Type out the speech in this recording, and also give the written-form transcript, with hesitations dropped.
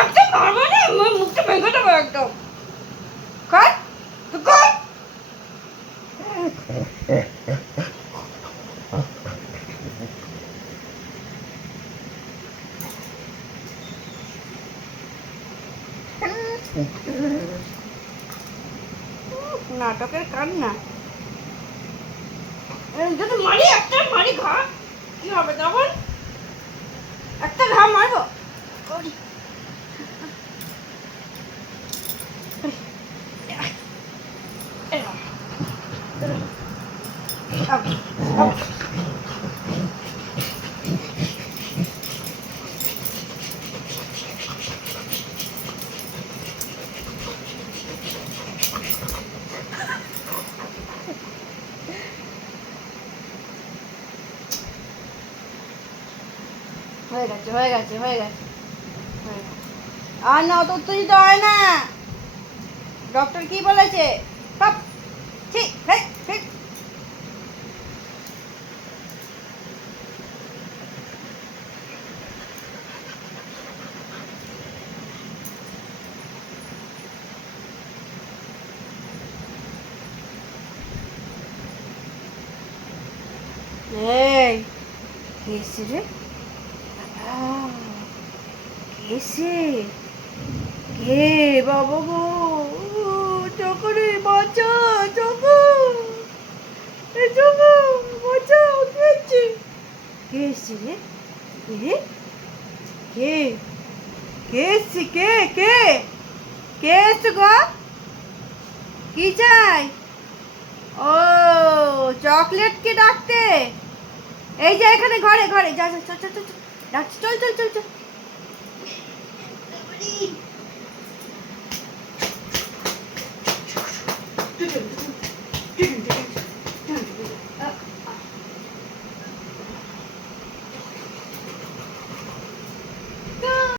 একদম পারবো না, আমার মুখটা ভেঙে দেবো একদম। কর তো কর। নাটকের কান্না। যদি মারি একটা মারি ঘা কি হবে তখন? একটা ঘা মারবো। হয়ে গেছে হয়ে গেছে হয়ে গেছে। আর না অত উত্তেজিত হয় না। ডক্টর কি বলেছে? পাপ ঠিক ঠিক। এই কেসে রে? কেসে? কে বাবা গো? চোখ রে বাঁচা, চোখ এ চোখ বাঁচাও। কে এসছে? কে এসছে রে? রে কে? কে এসছে? কে কে কে এসছে গো? কি চাই? ও চকলেট কে ডাকতে? এই যে এখানে ঘরে ঘরে যা যা চল চল চল ডাকছি, চল চল চল চল।